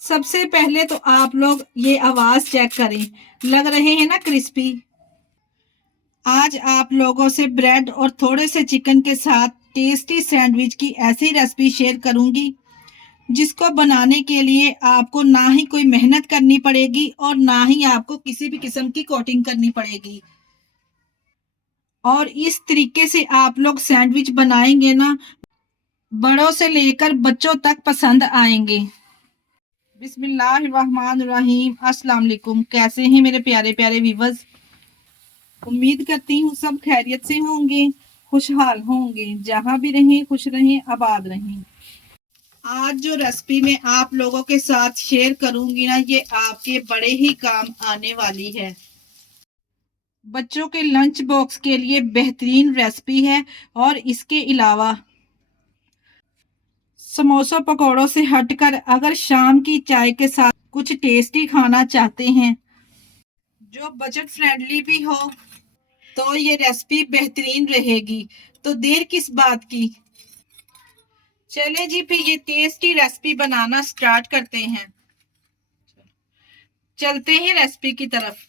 सबसे पहले तो आप लोग ये आवाज चेक करें, लग रहे हैं ना क्रिस्पी। आज आप लोगों से ब्रेड और थोड़े से चिकन के साथ टेस्टी सैंडविच की ऐसी रेसिपी शेयर करूंगी जिसको बनाने के लिए आपको ना ही कोई मेहनत करनी पड़ेगी और ना ही आपको किसी भी किस्म की कोटिंग करनी पड़ेगी। और इस तरीके से आप लोग सैंडविच बनाएंगे ना, बड़ों से लेकर बच्चों तक पसंद आएंगे। बिस्मिल्लाहिर्रहमानिर्रहीम। अस्सलाम वालेकुम। कैसे हैं मेरे प्यारे प्यारे व्यूअर्स? उम्मीद करती हूँ सब खैरियत से होंगे, खुशहाल होंगे। जहाँ भी रहें खुश रहें, आबाद रहें। आज जो रेसिपी मैं आप लोगों के साथ शेयर करूंगी ना, ये आपके बड़े ही काम आने वाली है। बच्चों के लंच बॉक्स के लिए बेहतरीन रेसिपी है। और इसके अलावा समोसा पकौड़ों से हटकर अगर शाम की चाय के साथ कुछ टेस्टी खाना चाहते हैं जो बजट फ्रेंडली भी हो, तो ये रेसिपी बेहतरीन रहेगी। तो देर किस बात की, चले जी फिर ये टेस्टी रेसिपी बनाना स्टार्ट करते हैं। चलते हैं रेसिपी की तरफ।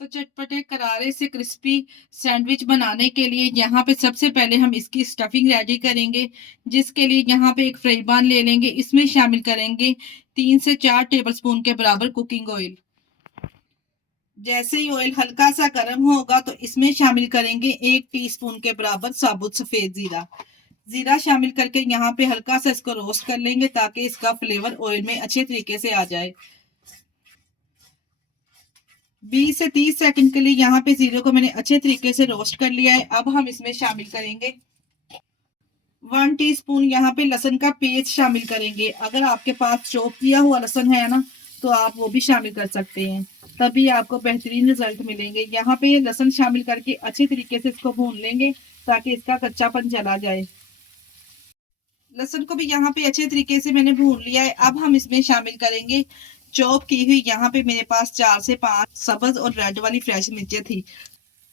तो चटपटे करारे से क्रिस्पी सैंडविच बनाने के लिए यहाँ पे सबसे पहले हम इसकी स्टफिंग रेडी करेंगे, जिसके लिए यहाँ पे एक फ्राई पैन ले लेंगे। इसमें शामिल करेंगे 3 से 4 टेबलस्पून के बराबर कुकिंग ऑयल। जैसे ही ऑयल हल्का सा गर्म होगा तो इसमें शामिल करेंगे 1 टीस्पून के बराबर साबुत सफेद जीरा। जीरा शामिल करके यहाँ पे हल्का सा इसको रोस्ट कर लेंगे ताकि इसका फ्लेवर ऑयल में अच्छे तरीके से आ जाए। 20 से 30 सेकंड के लिए यहाँ पे जीरे को मैंने अच्छे तरीके से रोस्ट कर लिया है। अब हम इसमें शामिल करेंगे 1 टीस्पून यहाँ पे लहसुन का पेस्ट शामिल करेंगे। अगर आपके पास चॉप किया हुआ लहसुन है ना, तो आप वो भी शामिल कर सकते हैं, तभी आपको बेहतरीन रिजल्ट मिलेंगे। यहाँ पे लहसुन शामिल करके अच्छे तरीके से इसको भून लेंगे ताकि इसका कच्चापन चला जाए। लहसुन को भी यहाँ पे अच्छे तरीके से मैंने भून लिया है। अब हम इसमें शामिल करेंगे चॉप की हुई, यहाँ पे मेरे पास 4 से 5 सब्ज और रेड वाली फ्रेश मिर्चें थी,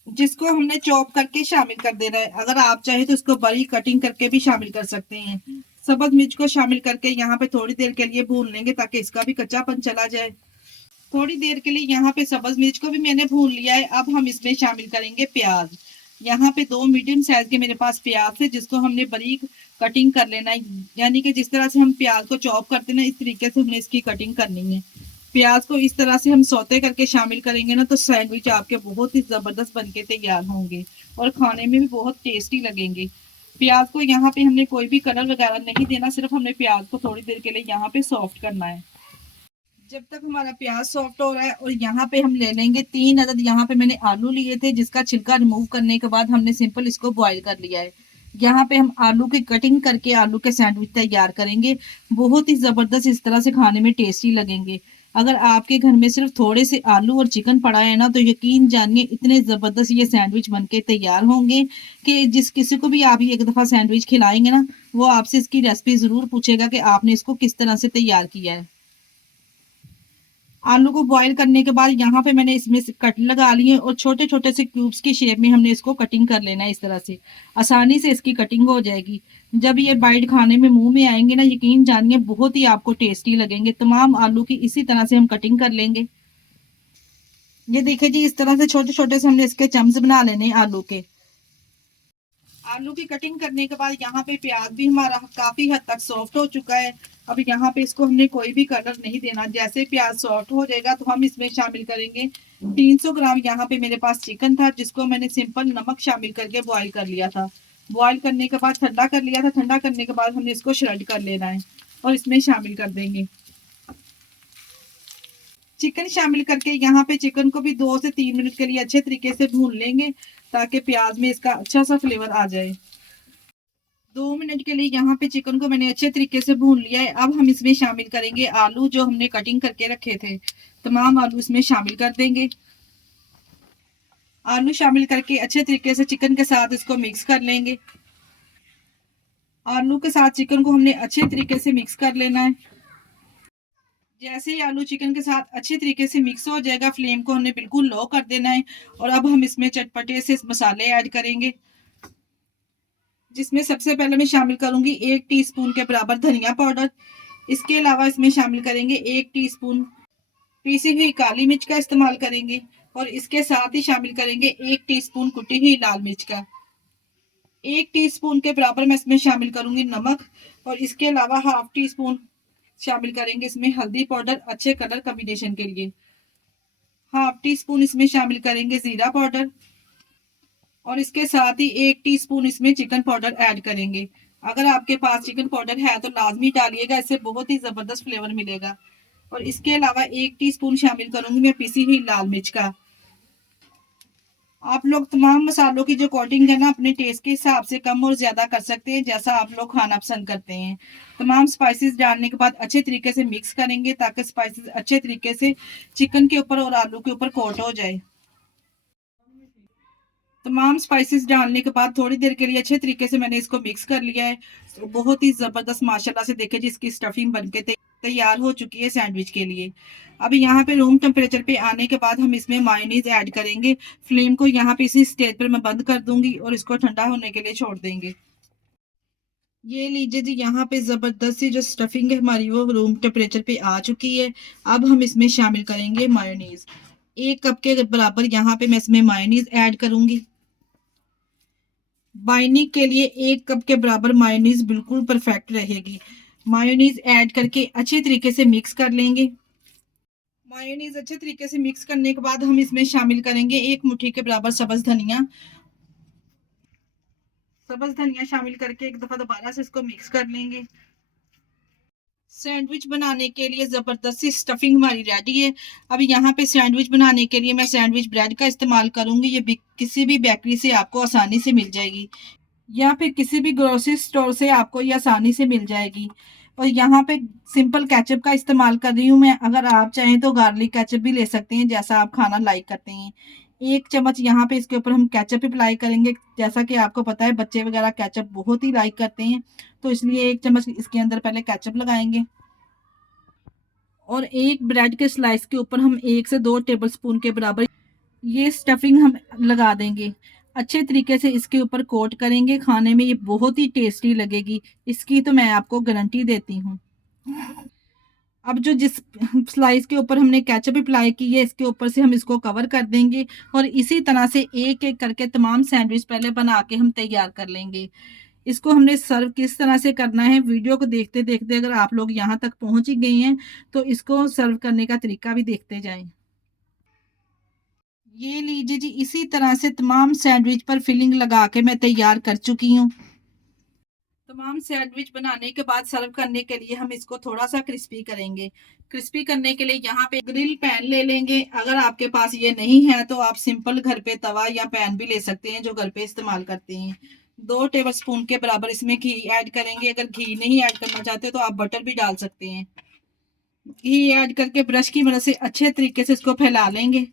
जिसको हमने चॉप करके शामिल कर देना है। अगर आप चाहे तो इसको बड़ी कटिंग करके भी शामिल कर सकते हैं। सब्ज मिर्च को शामिल करके यहाँ पे थोड़ी देर के लिए भून लेंगे ताकि इसका भी कच्चापन चला जाए। थोड़ी देर के लिए यहाँ पे सब्ज मिर्च को भी मैंने भून लिया है। अब हम इसमें शामिल करेंगे प्याज। यहाँ पे 2 मीडियम साइज के मेरे पास प्याज है, जिसको हमने बारीक कटिंग कर लेना है। यानी कि जिस तरह से हम प्याज को चॉप करते हैं ना, इस तरीके से हमने इसकी कटिंग करनी है। प्याज को इस तरह से हम सौते करके शामिल करेंगे ना, तो सैंडविच आपके बहुत ही जबरदस्त बनके तैयार होंगे और खाने में भी बहुत टेस्टी लगेंगे। प्याज को यहाँ पे हमने कोई भी कलर वगैरह नहीं देना, सिर्फ हमने प्याज को थोड़ी देर के लिए यहाँ पे सॉफ्ट करना है। जब तक हमारा प्याज सॉफ्ट हो रहा है, और यहाँ पे हम ले लेंगे 3 अदद, यहाँ पे मैंने आलू लिए थे, जिसका छिलका रिमूव करने के बाद हमने सिंपल इसको बॉईल कर लिया है। यहाँ पे हम आलू की कटिंग करके आलू के सैंडविच तैयार करेंगे। बहुत ही जबरदस्त इस तरह से खाने में टेस्टी लगेंगे। अगर आपके घर में सिर्फ थोड़े से आलू और चिकन पड़ा है ना, तो यकीन जानिए इतने जबरदस्त ये सैंडविच बनके तैयार होंगे कि जिस किसी को भी आप ये एक दफा सैंडविच खिलाएंगे ना, वो आपसे इसकी रेसिपी जरूर पूछेगा कि आपने इसको किस तरह से तैयार किया है। आलू को बॉईल करने के बाद यहाँ पे मैंने इसमें से कट लगा लिए और छोटे छोटे से क्यूब्स की शेप में हमने इसको कटिंग कर लेना है। इस तरह से आसानी से इसकी कटिंग हो जाएगी। जब ये बाइट खाने में मुंह में आएंगे ना, यकीन जानिए बहुत ही आपको टेस्टी लगेंगे। तमाम आलू की इसी तरह से हम कटिंग कर लेंगे। ये देखिए जी, इस तरह से छोटे छोटे से हमने इसके चम्स बना लेने हैं आलू के। आलू की कटिंग करने के बाद यहाँ पे प्याज भी हमारा काफी हद तक सॉफ्ट हो चुका है। अब यहाँ पे इसको हमने कोई भी कलर नहीं देना। जैसे प्याज सॉफ्ट हो जाएगा तो हम इसमें शामिल करेंगे 300 ग्राम, यहाँ पे मेरे पास चिकन था, जिसको मैंने सिंपल नमक शामिल करके बॉईल कर लिया था। बॉईल करने के बाद ठंडा कर लिया था। ठंडा करने के बाद हमने इसको श्रेड कर लेना है और इसमें शामिल कर देंगे। चिकन शामिल करके यहाँ पे चिकन को भी 2 से 3 मिनट के लिए अच्छे तरीके से भून लेंगे ताकि प्याज में इसका अच्छा सा फ्लेवर आ जाए। 2 मिनट के लिए यहाँ पे चिकन को मैंने अच्छे तरीके से भून लिया है। अब हम इसमें शामिल करेंगे आलू जो हमने कटिंग करके रखे थे। तमाम आलू इसमें शामिल कर देंगे। आलू शामिल करके अच्छे तरीके से चिकन के साथ इसको मिक्स कर लेंगे। आलू के साथ चिकन को हमने अच्छे तरीके से मिक्स कर लेना है। जैसे ही आलू चिकन के साथ अच्छे तरीके से मिक्स हो जाएगा, फ्लेम को हमने बिल्कुल लो कर देना है। और अब हम इसमें चटपटे से मसाले ऐड करेंगे, जिसमें सबसे पहले मैं शामिल करूंगी 1 टीस्पून के बराबर धनिया पाउडर, इसके अलावा इसमें शामिल करेंगे 1 टीस्पून पीसी हुई काली मिर्च का इस्तेमाल करेंगे और इसके साथ ही शामिल करेंगे 1 टीस्पून कुटी हुई लाल मिर्च का। 1 टीस्पून के बराबर मैं इसमें शामिल करूंगी नमक और इसके अलावा हाफ टी स्पून शामिल करेंगे इसमें हल्दी पाउडर अच्छे कलर कॉम्बिनेशन के लिए। हाफ टी स्पून इसमें शामिल करेंगे जीरा पाउडर और इसके साथ ही 1 टीस्पून इसमें चिकन पाउडर ऐड करेंगे। अगर आपके पास चिकन पाउडर है तो लाजमी डालिएगा, इससे बहुत ही जबरदस्त फ्लेवर मिलेगा। और इसके अलावा 1 टीस्पून शामिल करूंगी मैं पिसी हुई लाल मिर्च का। आप लोग तमाम मसालों की जो कोटिंग है ना अपने टेस्ट के हिसाब से कम और ज्यादा कर सकते हैं, जैसा आप लोग खाना पसंद करते हैं। तमाम स्पाइसेस डालने के बाद अच्छे तरीके से मिक्स करेंगे ताकि स्पाइसेस अच्छे तरीके से चिकन के ऊपर और आलू के ऊपर कोट हो जाए। तमाम स्पाइसेस डालने के बाद थोड़ी देर के लिए अच्छे तरीके से मैंने इसको मिक्स कर लिया है। तो बहुत ही जबरदस्त माशाल्लाह से देखे जी इसकी स्टफिंग बनके तैयार हो चुकी है सैंडविच के लिए। अब यहाँ पे रूम टेम्परेचर पे आने के बाद हम इसमें मायोनीज ऐड करेंगे। फ्लेम को यहाँ पे इसी स्टेज पर मैं बंद कर दूंगी और इसको ठंडा होने के लिए छोड़ देंगे। ये लीजिए जी यहाँ पे जबरदस्त सी जो स्टफिंग है हमारी वो रूम टेम्परेचर पे आ चुकी है। अब हम इसमें शामिल करेंगे मायोनीज। 1 कप के बराबर यहाँ पे मैं इसमें मायोनीज ऐड करूंगी। बाइंडिंग के लिए 1 कप के बराबर मायोनीज बिल्कुल परफेक्ट रहेगी। मायोनीज ऐड करके अच्छे तरीके से मिक्स कर लेंगे। मायोनीज अच्छे तरीके से मिक्स करने के बाद हम इसमें शामिल करेंगे 1 मुट्ठी के बराबर सब्ज धनिया। सब्ज धनिया शामिल करके एक दफा दोबारा से इसको मिक्स कर लेंगे। सैंडविच बनाने के लिए जबरदस्त सी स्टफिंग हमारी रेडी है। अब यहाँ पे सैंडविच बनाने के लिए मैं सैंडविच ब्रेड का इस्तेमाल करूंगी। ये किसी भी बेकरी से आपको आसानी से मिल जाएगी या फिर किसी भी ग्रोसरी स्टोर से आपको ये आसानी से मिल जाएगी। और यहाँ पे सिंपल केचप का इस्तेमाल कर रही हूँ मैं। अगर आप चाहें तो गार्लिक केचप भी ले सकते हैं, जैसा आप खाना लाइक करते हैं। 1 चम्मच यहाँ पे इसके ऊपर हम केचप अप्लाई करेंगे। जैसा कि आपको पता है बच्चे वगैरह केचप बहुत ही लाइक करते हैं, तो इसलिए 1 चम्मच इसके अंदर पहले केचप लगाएंगे। और एक ब्रेड के स्लाइस के ऊपर हम 1 से 2 टेबल स्पून के बराबर ये स्टफिंग हम लगा देंगे। अच्छे तरीके से इसके ऊपर कोट करेंगे। खाने में ये बहुत ही टेस्टी लगेगी, इसकी तो मैं आपको गारंटी देती हूँ। अब जो जिस स्लाइस के ऊपर हमने केचप अप्लाई की है इसके ऊपर से हम इसको कवर कर देंगे और इसी तरह से एक एक करके तमाम सैंडविच पहले बना के हम तैयार कर लेंगे। इसको हमने सर्व किस तरह से करना है वीडियो को देखते देखते अगर आप लोग यहाँ तक पहुंच ही गए हैं तो इसको सर्व करने का तरीका भी देखते जाएं। ये लीजिए जी इसी तरह से तमाम सैंडविच पर फिलिंग लगा के मैं तैयार कर चुकी हूँ। तमाम सैंडविच बनाने के बाद सर्व करने के लिए हम इसको थोड़ा सा क्रिस्पी करेंगे। क्रिस्पी करने के लिए यहाँ पे ग्रिल पैन ले लेंगे। अगर आपके पास ये नहीं है तो आप सिंपल घर पे तवा या पैन भी ले सकते हैं जो घर पे इस्तेमाल करते हैं। 2 टेबलस्पून के बराबर इसमें घी ऐड करेंगे। अगर घी नहीं ऐड करना चाहते तो आप बटर भी डाल सकते हैं। घी ऐड करके ब्रश की मदद से अच्छे तरीके से इसको फैला लेंगे।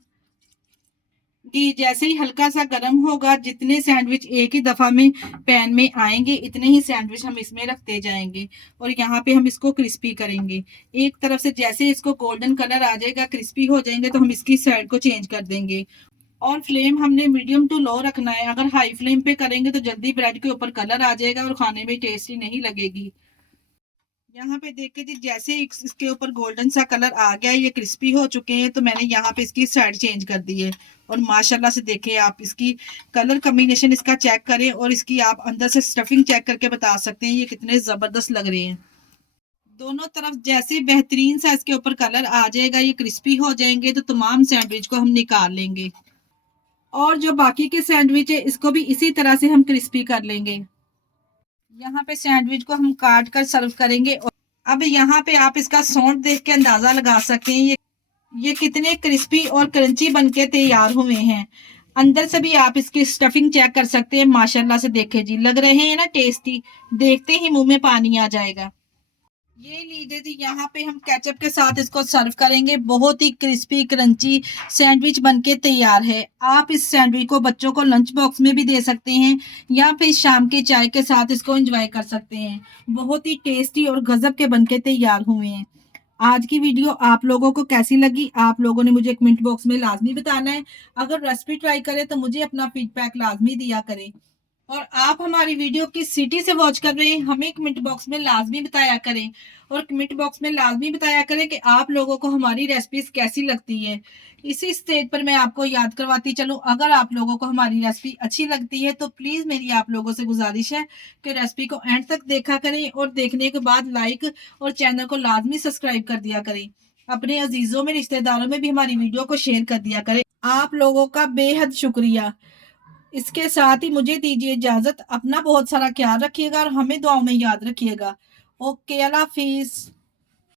कि जैसे ही हल्का सा गर्म होगा जितने सैंडविच एक ही दफा में पैन में आएंगे इतने ही सैंडविच हम इसमें रखते जाएंगे और यहाँ पे हम इसको क्रिस्पी करेंगे। एक तरफ से जैसे इसको गोल्डन कलर आ जाएगा, क्रिस्पी हो जाएंगे, तो हम इसकी साइड को चेंज कर देंगे। और फ्लेम हमने मीडियम टू लो रखना है। अगर हाई फ्लेम पे करेंगे तो जल्दी ब्रेड के ऊपर कलर आ जाएगा और खाने में टेस्टी नहीं लगेगी। यहाँ पे देख के जी जैसे इसके ऊपर गोल्डन सा कलर आ गया है, ये क्रिस्पी हो चुके हैं, तो मैंने यहाँ पे इसकी साइड चेंज कर दी है। और माशाल्लाह से देखें आप इसकी कलर कॉम्बिनेशन इसका चेक करें और इसकी आप अंदर से स्टफिंग चेक करके बता सकते हैं ये कितने जबरदस्त लग रहे हैं। दोनों तरफ जैसे बेहतरीन सा इसके ऊपर कलर आ जाएगा, ये क्रिस्पी हो जाएंगे, तो तमाम सैंडविच को हम निकाल लेंगे। और जो बाकी के सैंडविच है इसको भी इसी तरह से हम क्रिस्पी कर लेंगे। यहाँ पे सैंडविच को हम काट कर सर्व करेंगे। और अब यहाँ पे आप इसका सौंठ देख के अंदाजा लगा सकते हैं ये कितने क्रिस्पी और क्रंची बनके तैयार हुए हैं। अंदर से भी आप इसकी स्टफिंग चेक कर सकते हैं। माशाल्लाह से देखे जी लग रहे हैं ना टेस्टी, देखते ही मुंह में पानी आ जाएगा। ये लीजिए जी यहाँ पे हम केचप के साथ इसको सर्व करेंगे। बहुत ही क्रिस्पी क्रंची सैंडविच बनके तैयार है। आप इस सैंडविच को बच्चों को लंच बॉक्स में भी दे सकते हैं या फिर शाम के चाय के साथ इसको एंजॉय कर सकते हैं। बहुत ही टेस्टी और गजब के बनके तैयार हुए हैं। आज की वीडियो आप लोगों को कैसी लगी आप लोगों ने मुझे कमेंट बॉक्स में लाजमी बताना है। अगर रेसिपी ट्राई करें तो मुझे अपना फीडबैक लाजमी दिया करें। और आप हमारी वीडियो किस सिटी से वॉच कर रहे हैं हमें कमेंट बॉक्स में लाजमी बताया करें। और कमेंट बॉक्स में लाजमी बताया करें कि आप लोगों को हमारी रेसिपीज कैसी लगती है। इसी स्टेज पर मैं आपको याद करवाती चलूं, अगर आप लोगों को हमारी रेसिपी अच्छी लगती है तो प्लीज मेरी आप लोगों से गुजारिश है कि रेसिपी को एंड तक देखा करें और देखने के बाद लाइक और चैनल को लाजमी सब्सक्राइब कर दिया करें। अपने अजीजों में रिश्तेदारों में भी हमारी वीडियो को शेयर कर दिया करें। आप लोगों का बेहद शुक्रिया। इसके साथ ही मुझे दीजिए इजाजत। अपना बहुत सारा ख्याल रखिएगा और हमें दुआओं में याद रखिएगा। ओके, अल्लाह हाफिज।